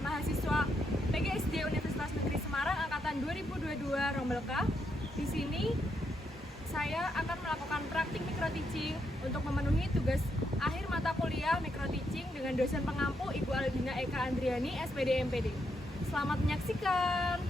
mahasiswa PGSD Universitas Negeri Semarang angkatan 2022 Rombel K. Di sini saya akan melakukan praktik microteaching untuk memenuhi tugas akhir mata kuliah microteaching dengan dosen pengampu Ibu Aldina Eka Andriani, SPD MPD. Selamat menyaksikan.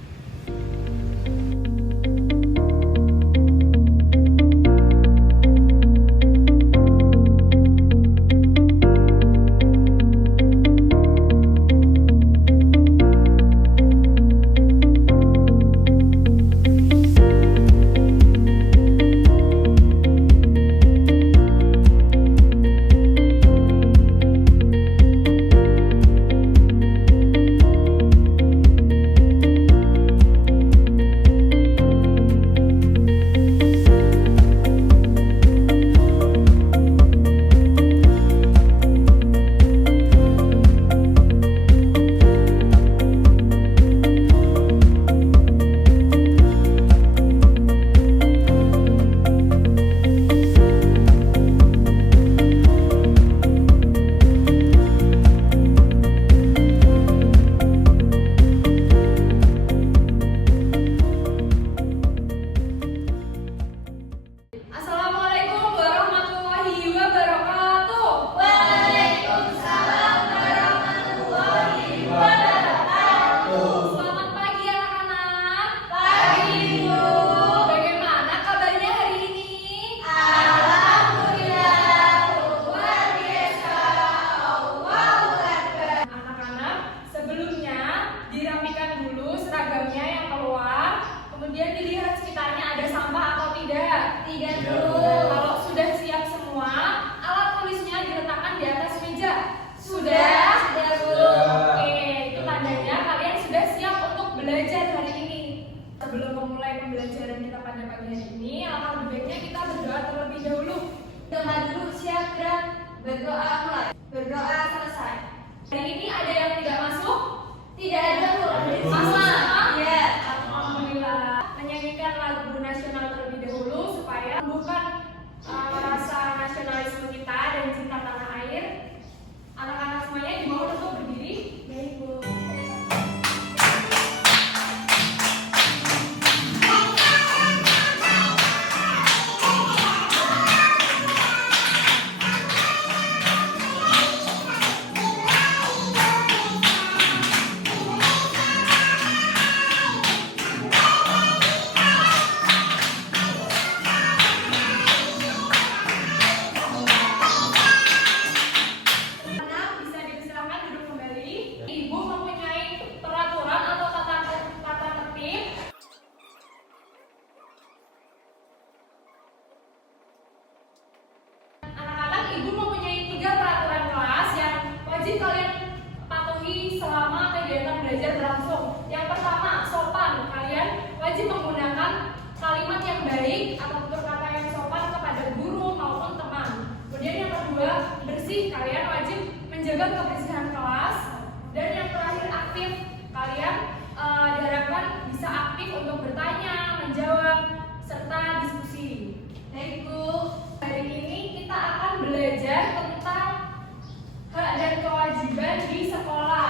Kemudian dilihat sekitarnya ada sampah atau tidak. Tidak dulu. Kalau sudah siap semua, alat tulisnya diletakkan di atas meja. Sudah? Sudah dulu. Oke, itu tandanya kalian sudah siap untuk belajar hari ini. Sebelum memulai pembelajaran kita pada pagi hari ini, alangkah baiknya kita berdoa terlebih dahulu. Doa dulu, siap gerak. Berdoa mulai. Berdoa selesai. Hari ini ada yang tidak masuk? Tidak ada, Bu. Masuk semua? Iya. Alhamdulillah. Menyanyikan lagu nasional terlebih dahulu supaya membuka rasa nasionalisme kita dan cinta tanah air. Anak-anak semuanya dimohon untuk berdiri. Baik, Bu. Ibu mempunyai 3 peraturan kelas yang wajib kalian patuhi selama kegiatan belajar berlangsung. Yang pertama, sopan. Kalian wajib menggunakan kalimat yang baik atau tutur kata yang sopan kepada guru maupun teman. Kemudian yang kedua, bersih. Kalian wajib menjaga kebersihan kelas. Dan yang terakhir, aktif. Kalian diharapkan bisa aktif untuk bertanya, menjawab, serta diskusi. Baik, Bu. Hari ini kita akan belajar tentang hak dan kewajiban di sekolah.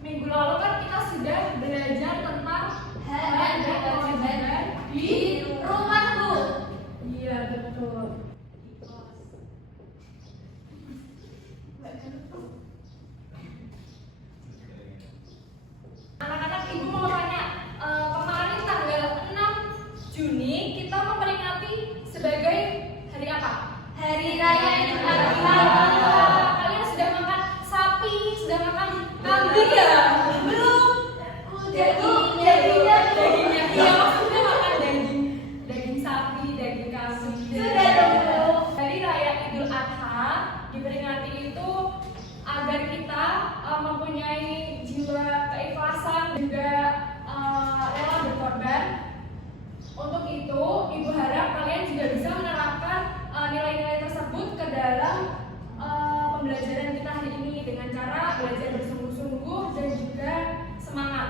Minggu lalu kan kita sudah belajar tentang hak dan kewajiban di rumah, Bu. Iya, betul. Anak-anak, Ibu mau tanya, kemarin tanggal 6 Juni kita memperingati sebagai hari apa? Hari Raya Idul Adha. Kalian sudah makan sapi, sudah makan kambing ya? Belum? Dagingnya. Iya, sudah makan daging sapi, daging kambing. Sudah dong. Hari Raya Idul Adha diperingati itu agar kita mempunyai jiwa keikhlasan juga rela berkorban. Untuk itu, Ibu harap kalian juga bisa menerapkan nilai-nilai tersebut ke dalam pembelajaran kita hari ini dengan cara belajar bersungguh-sungguh dan juga semangat.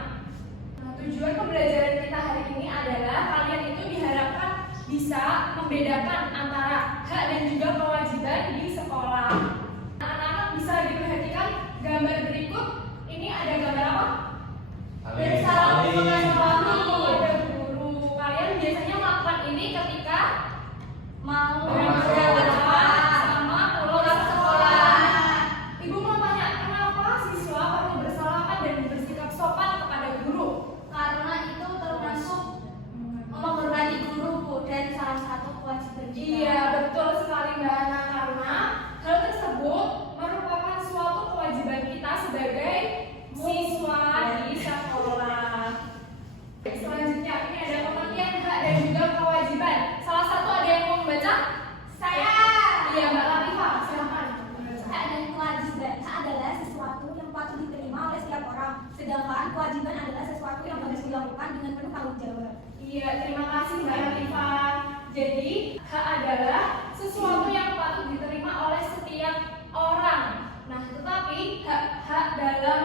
kewajiban adalah sesuatu yang harus dilakukan dengan penuh tanggung jawab. Iya, terima kasih Mbak Hanifah. Jadi, hak adalah sesuatu yang patut diterima oleh setiap orang. Nah, tetapi hak dalam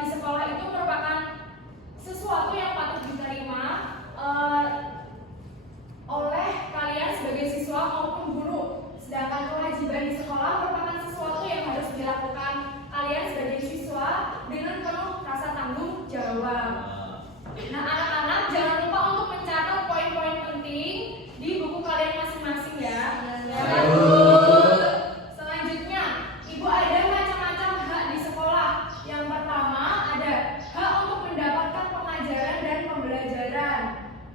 di sekolah itu merupakan sesuatu yang patut diterima oleh kalian sebagai siswa maupun guru. Sedangkan kewajiban di sekolah merupakan sesuatu yang harus dilakukan kalian sebagai siswa dengan penuh rasa tanggung jawab. Nah, anak-anak jangan lupa untuk mencatat poin-poin penting di buku kalian masing-masing ya. Selanjutnya, Ibu ada macam-macam hak di sekolah. Yang pertama ada hak untuk mendapatkan pengajaran dan pembelajaran.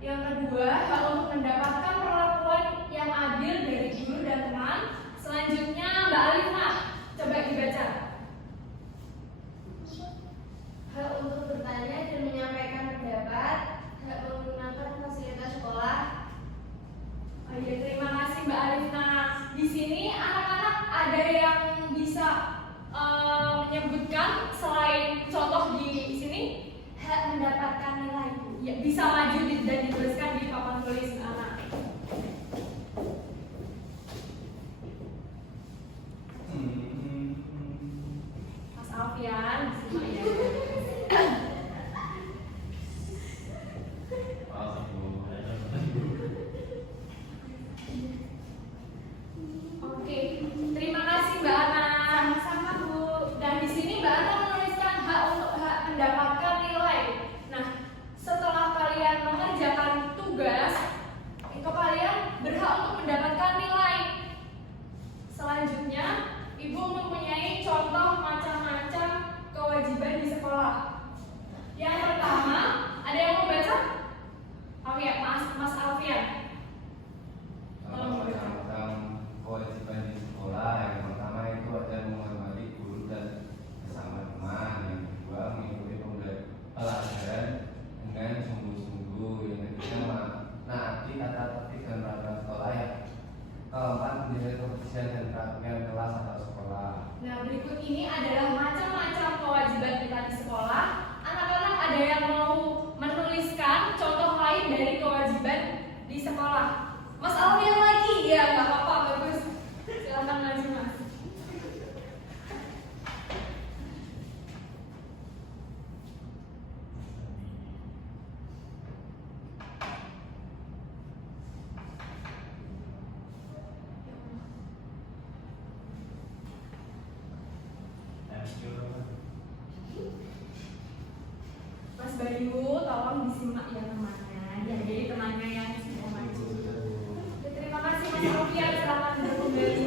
Yang kedua, hak untuk mendapatkan perlakuan yang adil dari guru dan teman. Selanjutnya, Mbak Alifah, coba dibaca. Hak untuk bertanya dan menyampaikan pendapat, hak menggunakan fasilitas sekolah. Oh iya, terima kasih Mbak Alifah. Di sini anak-anak ada yang bisa menyebutkan selain contoh di sini hak mendapatkan nilai. Ya, bisa maju dan dituliskan di papan tulis anak. Mas Alfian, disimak ya. Oke, terima kasih Mbak Ana. Sama-sama Bu. Dan di sini Mbak Ana menuliskan hak untuk hak mendapatkan nilai. Nah, setelah kalian mengerjakan tugas, itu kalian berhak untuk mendapatkan nilai. Selanjutnya, Ibu mempunyai contoh macam-macam kewajiban di sekolah. Yang pertama, ada yang mau baca? Oh ya, Mas Alfian. Macam kewajiban di sekolah, yang pertama itu ada menghormati guru dan bersama teman. Yang kedua, mengikuti pelajaran dengan sungguh-sungguh. Yang ketiga, menaati tata tertib dan peraturan sekolah. Yang keempat, menjaga kebersihan dan kerapian kelas atau sekolah. Nah, berikut ini adalah macam-macam kewajiban kita di sekolah. Anak-anak ada yang mau menuliskan contoh lain dari kewajiban di sekolah? Mas Alfian lagi? Ya, nggak apa-apa, bagus. Silakan maju, Mas. Mas Bayu, tolong disimak ya temannya. Ya, jadi temannya yang sudah maju. Terima kasih Mas Alfian, selamat kembali.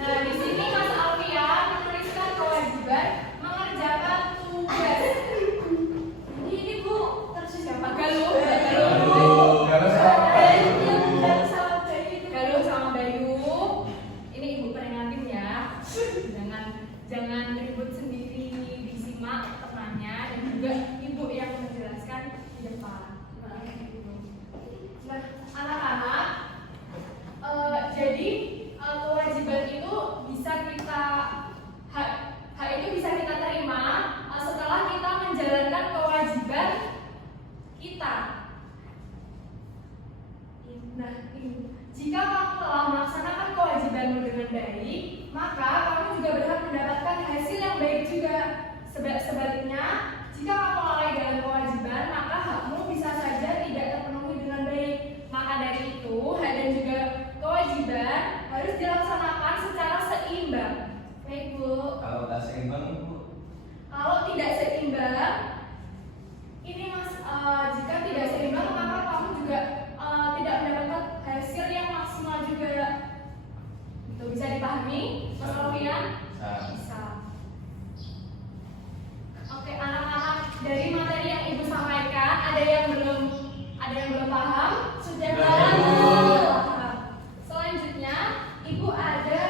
Nah, di sini Mas Alfian menuliskan kewajiban mengerjakan tugas. Ini Bu, terus siapa? Galuh sama Bayu. Ini Ibu peringatin ya. Jangan ribut sendiri, disimak temannya dan juga Ibu yang menjelaskan di depan. Nah, anak-anak, jadi kewajiban itu bisa kita hak itu bisa kita terima setelah kita menjalankan kewajiban kita. Nah, jika kamu telah melaksanakan kewajibanmu dengan baik, maka kamu juga berhak mendapatkan hasil yang baik juga. Sebaliknya, jika kamu lalai dalam kewajiban, maka hakmu bisa saja tidak terpenuhi dengan baik. Maka dari itu, hak dan juga kewajiban harus dilaksanakan secara seimbang. Baik Bu. Kalau tak seimbang, Bu? Kalau tidak seimbang, ini Mas, jika tidak seimbang maka kamu juga tidak mendapatkan hasil yang maksimal juga. Itu bisa dipahami, Mas Alfian? Bisa. Oke, anak-anak, dari materi yang Ibu sampaikan, ada yang belum paham? Sudah paham. Selanjutnya, Ibu ada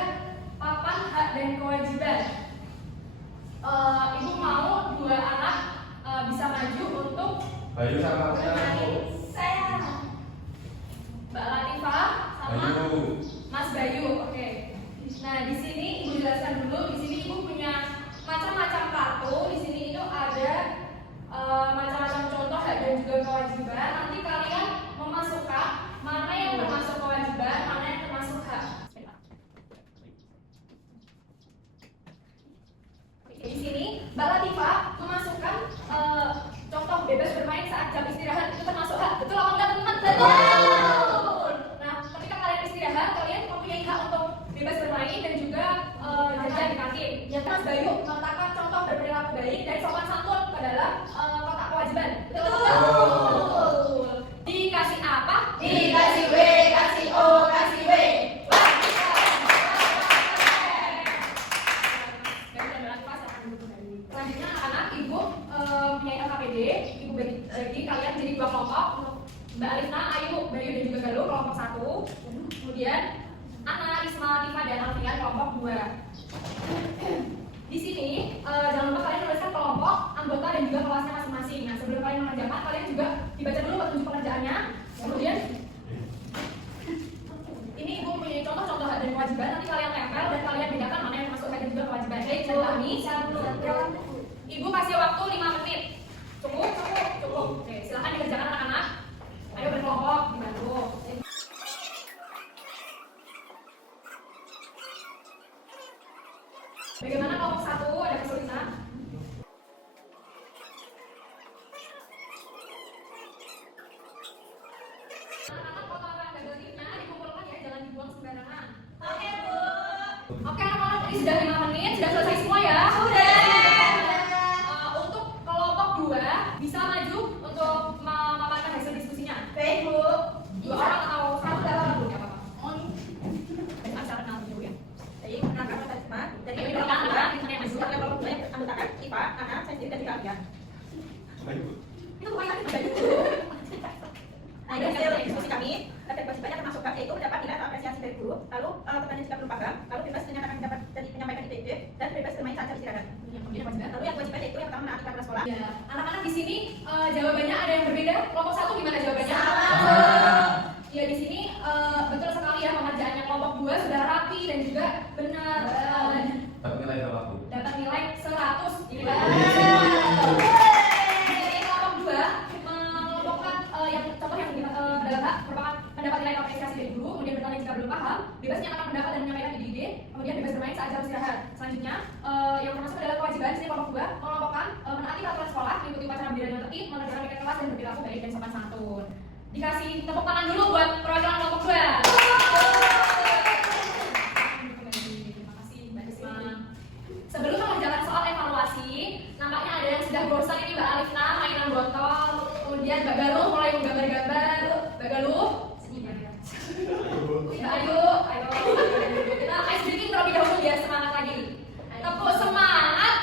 papan hak dan kewajiban. Ibu mau dua anak bisa maju untuk Bayu sama saya, Mbak Latifah sama Bayu. Mas Bayu. Oke. Nah, di sini Ibu jelaskan dulu. Di sini Ibu punya macam-macam kartu. Di sini itu ada Dede, Ibu bagi kalian jadi 2 kelompok untuk Mbak Alifna, Ayu, Bayu dan juga Galuh kelompok 1. Kemudian Ana, Risma, Tifa dan Alfian kelompok 2. Di sini jangan lupa kalian tuliskan kelompok, anggota dan juga kelasnya masing-masing. Nah, sebelum kalian mengerjakan, kalian juga dibaca dulu petunjuk pengerjaannya. Kemudian ini Ibu mempunyai contoh-contoh hak dan kewajiban. Nanti kalian tempel dan kalian bedakan mana yang masuk hak dan juga kewajiban. Baik, saya pahami. Ibu kasih waktu 5 menit. Cukup. Oke, silakan dikerjakan anak-anak. Ayo berkelompok, dibantu. Bagaimana kelompok 1? Ada kesulitan? Anak-anak kotoran negatifnya dikumpulkan ya, jangan dibuang sembarangan. Oke, Bu. Oke, anak-anak, ini sudah 5 menit, sudah selesai semua ya? Sudah. Untuk kelompok 2 bisa maju untuk memaparkan hasil diskusinya. Baik, Bu. 2 orang atau 1 dalam Bu, ya, Pak? Acara nanti Bu ya. Jadi anak-anak dari kelompok 2 yang masuk ke kelompok 2 yang anggotakan IPA, Ana, saya sendiri dan juga Alfian. Itu bukan lagi Nah, ini hasil diskusi kami. Terkait kewajibannya termasuk bab yaitu mendapat nilai atau apresiasi dari guru, lalu tekannya jika belum paham, lalu bebas menyatakan pendapat dari menyampaikan IPB dan bebas bermain saat istirahat. Lalu yang kewajiban yaitu yang pertama menaati peraturan sekolah. Ya, anak-anak di sini jawabannya ada yang berbeda. Kelompok 1 gimana jawabannya? Ya di sini betul sekali ya, pengerjaannya kelompok 2 sudah rapi dan juga benar. Dapat nilai berapa, Bu? Dapat nilai 100. Jadi kelompok 2 mengelompokkan yang contoh yang dalam hak merupakan pendapat nilai apresiasi dari guru, kemudian bertanya jika belum paham, bebas menyatakan pendapat dan menyampaikan ide, kemudian bebas bermain saat jam istirahat. Selanjutnya yang termasuk adalah kewajiban sini kelompok 2 mengelompokkan menaati peraturan sekolah, mengikuti upacara bendera dengan tertib, mengerjakan piket kelas dan berperilaku baik dan sopan santun. Dikasih tepuk tangan dulu buat perwakilan kelompok 2. Terima kasih Mbak Risma. Sebelum mengerjakan soal evaluasi, nampaknya ada yang sudah bosan ini Mbak Alifna mainan botol, kemudian Mbak Galuh mulai menggambar-gambar. Mbak Galuh, ayo. Kita ice breaking terlebih dahulu biar semangat lagi. Tepuk semangat.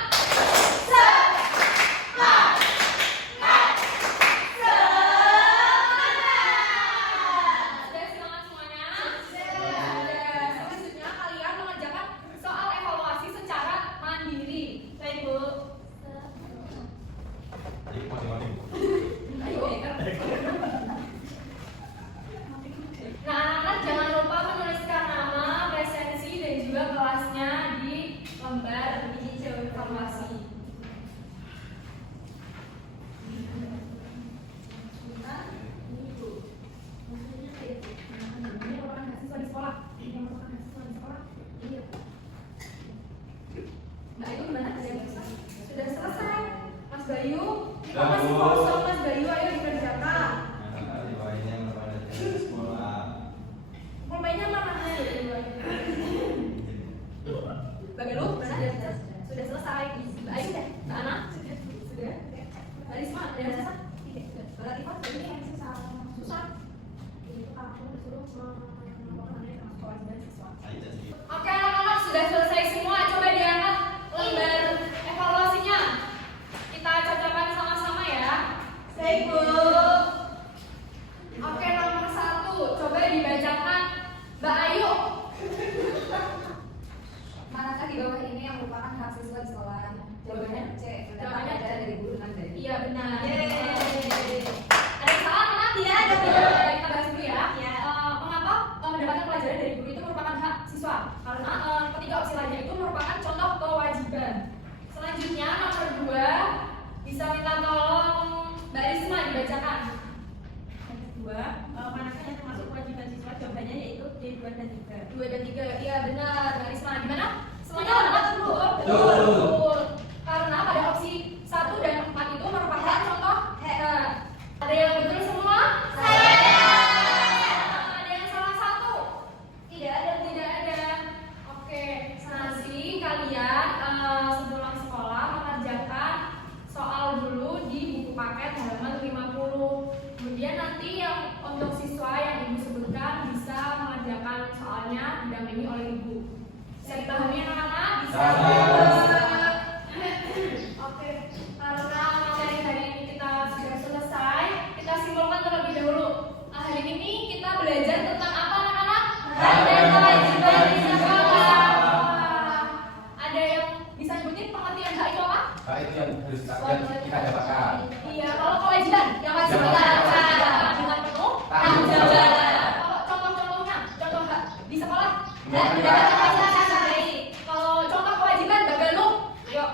Masih kosong Mas Bayu, ayo dikerjakan. Pulpennya mana? Bagaimana? Sudah selesai. Mbak Ayu deh, Mbak Ana sudah. Mbak Risma, ada yang susah? Mbak Latifah, ini yang susah. Itu aku disuruh melakukan kewajiban siswa. Oke anak-anak, sudah selesai semua. Coba diangkat lembar evaluasinya. Kita cocokkan sama-sama ya. Baik Bu. Oke, nomor 1, coba dibacakan Mbak Ayu. Manakah di bawah ini yang merupakan hak siswa di sekolah? Jawabannya C. Jawabannya ada dari guru dengan dari. Iya benar. Yeay. Ada yang salah kan? Tidak ada. Kita bahas dulu ya. Iya. Mengapa mendapatkan pelajaran dari guru itu merupakan hak siswa? Karena ketiga opsi lainnya itu merupakan contoh kewajiban. Selanjutnya nomor 2, bisa minta tolong Mbak Risma dibacakan. Yang kedua, manakah yang termasuk kewajiban siswa? Jawabannya yaitu D2 dan 3. 2 dan 3, iya benar Mbak Risma. Gimana? Semuanya Betul, benar? betul. Betul. Karena pada opsi 1 dan 4 itu merupakan contoh hak. Ada yang betul semua? Ada yang salah satu? Tidak ada. Oke, nanti kalian sepulang sekolah mengerjakan soal dulu di buku paket halaman 50. Kemudian nanti yang untuk siswa yang Ibu sebutkan bisa mengerjakan soalnya didampingi oleh Ibu. Bisa dipahami anak-anak? Bisa. Oke, karena materi hari ini kita Kita ada bakal. Iya, kalau kewajiban yang wajib kita lakukan dengan penuh tanggung jawab. Kalau contoh-contohnya, contoh di sekolah, kalau contoh kewajiban bagi lu, yuk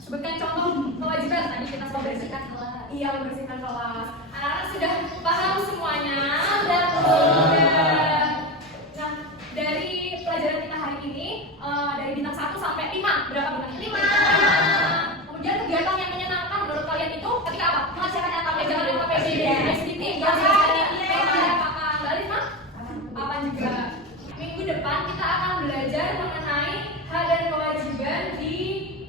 sebutkan contoh kewajiban. Tadi kita sudah bersihkan kelas. Iya, membersihkan kelas. Anak-anak sudah paham semuanya dan nah, dari pelajaran kita hari ini dari bintang 1 sampai 5, berapa bintang? 5. Kemudian kegiatan yang menyenangkan menurut kalian itu ketika apa? Melaksanakan apa? Jangan lupa PDD, SDT, apa juga. Minggu depan kita akan belajar mengenai hak dan kewajiban di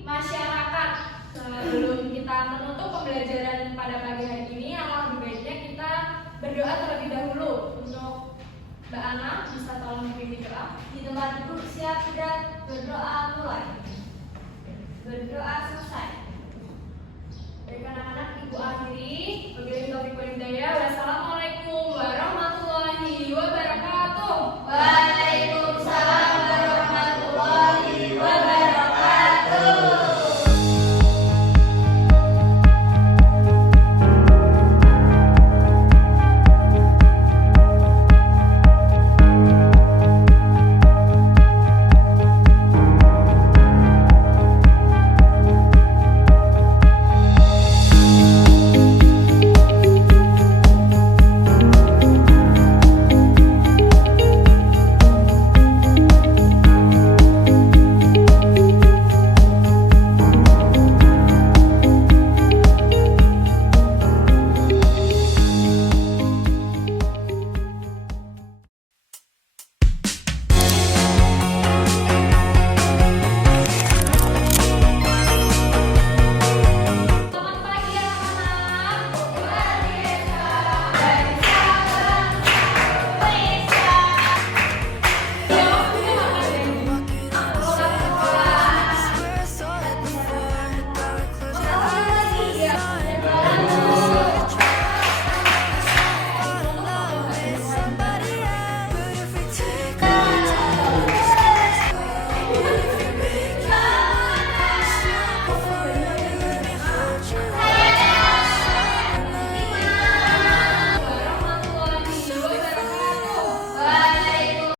masyarakat. Sebelum kita menutup pembelajaran pada pagi hari ini, alangkah baiknya kita berdoa terlebih dahulu. Untuk Mbak Ana, bisa tolong memimpin doa. Di tempat duduk siap dan berdoa mulai. Berdoa selesai.